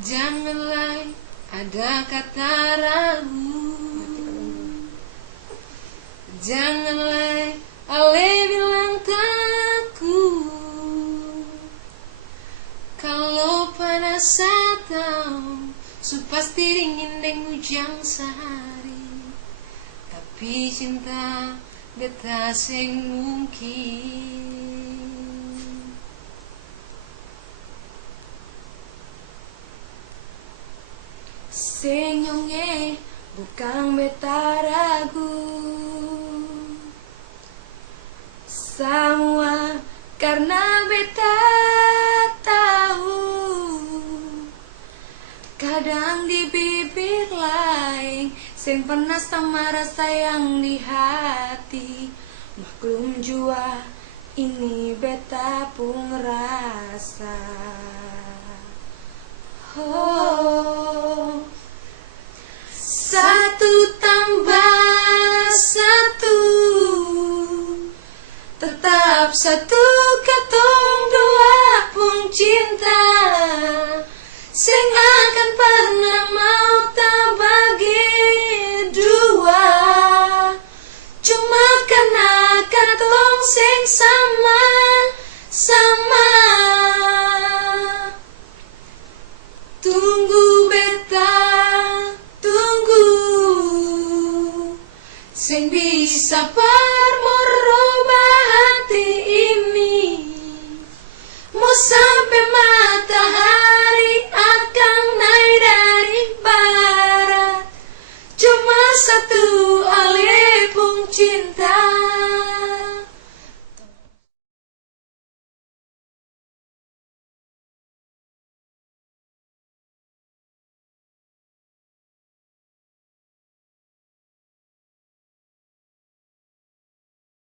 Janganlah ada kata ragu, janganlah ale bilang takut. Kalau panas atau supasti dingin deng hujan sehari, tapi cinta beta sing mungkin. Senyumnya bukan beta ragu, semua karena beta tahu. Kadang di bibir lain sing pernah sama rasa yang di hati. Maklum jua ini beta pun rasa. Oh, satu tambah satu tetap satu, katong dua pun cinta. Sing akan pernah mau tak bagi dua, cuma karena katong sing sama.